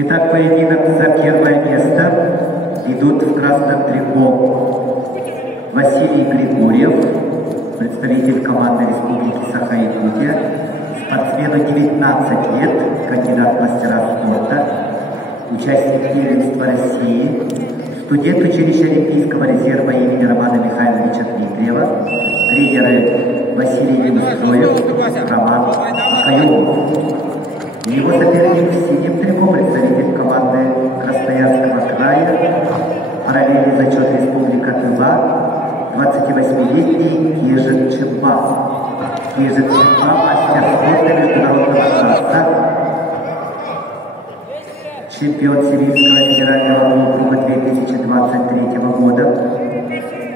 Итак, поединок за первое место идут в красном трико Василий Григорьев, представитель команды Республики Саха-Якутия, спортсмену 19 лет, кандидат в мастера спорта, участник первенства России, студент училища Олимпийского резерва имени Романа Михайловича Дмитриева, тренеры Василий Григорьев, Роман Акаёв. Его соперник в синем трико, представитель команды Красноярского края, параллельный зачет Республика Тыва, 28-летний Кежик Чемба. Кежик Чемба, мастер спорта международного класса, чемпион Сибирского федерального округа 2023 года,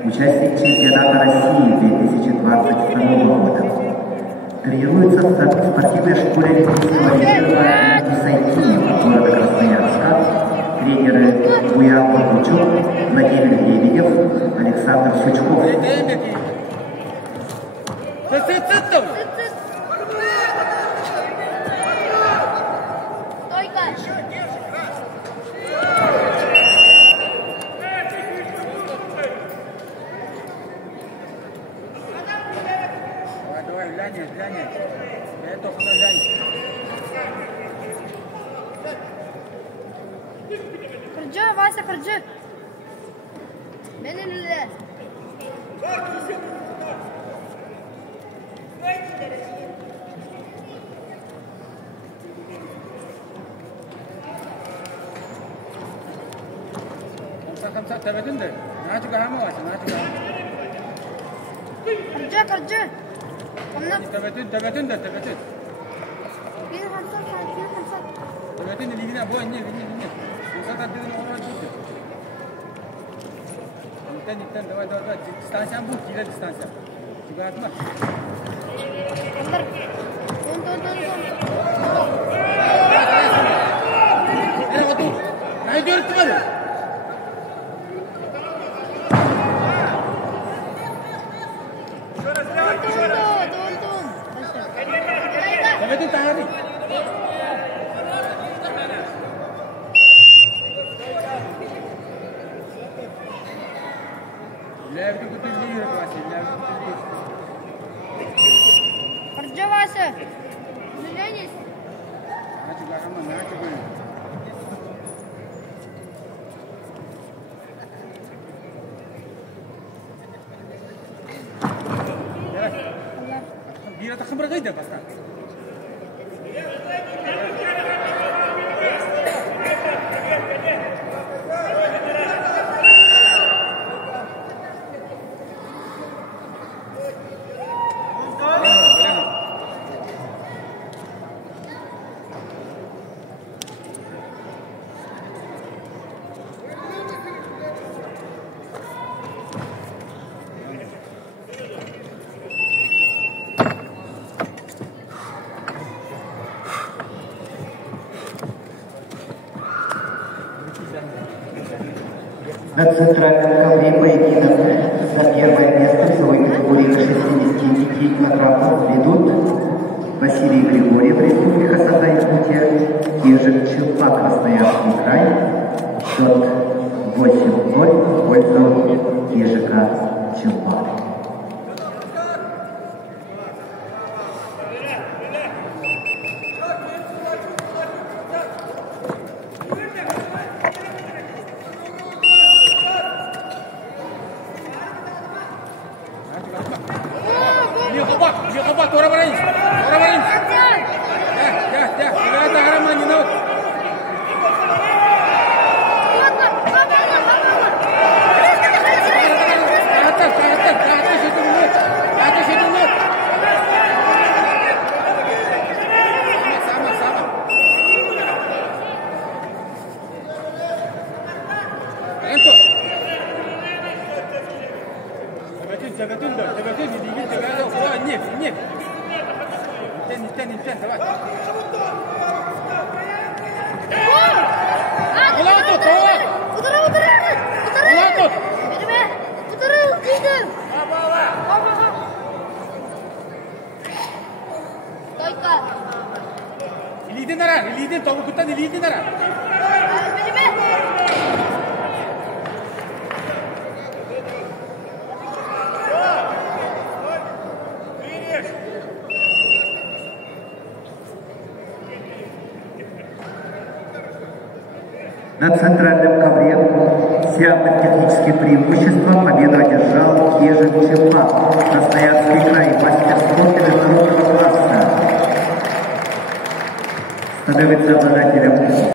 участник чемпионата России 2022 года. Тренируется в спортивной школе Олимпийского резерва Исайкиева города Красноярска. Тренеры Буян Бабучук, Владимир Лебедев, Александр Сучков. Kerja, Vasa kerja. Benar dulu. Kamsa tabetun deh. Nah juga hamu aja, nah juga. Kerja. Kamu tabetun deh, tabetun. Bil hamsa. Tabetun ini gini, boh ini. Musa tadi itu orang juga. Intan, dua. Distansi ampuh, gila distansi. Juga apa? Antar. Tun. Ini apa? Nah itu orang mana? Tun. Tabetun tahari. Kerja Vasa. Nyanyi. Nah juga hamu, nah juga. Dia tak kemana kerja pasal. На центральном ковре поединок за первое место в своей категории до 65 килограммов ведут Василий Григорьев, Республика Саха-Якутия, Кежик Чемба, Красноярский край. Счет 8-0 в пользу Кежика Чемба. Dia kopak, orang lain. Ya, kita haraman you know. Atas itu mulut. Sama. Entuk. Tabetun digigit jaga. Oh, nyek. Intan, давай. Удара. Удара. Лидин нара, лидин, то кутта лидин нара. На центральном ковре с явным техническим преимуществом победу одержал Ежин Чепа, Красноярский край, мастер спорта международного класса. Становится обладателем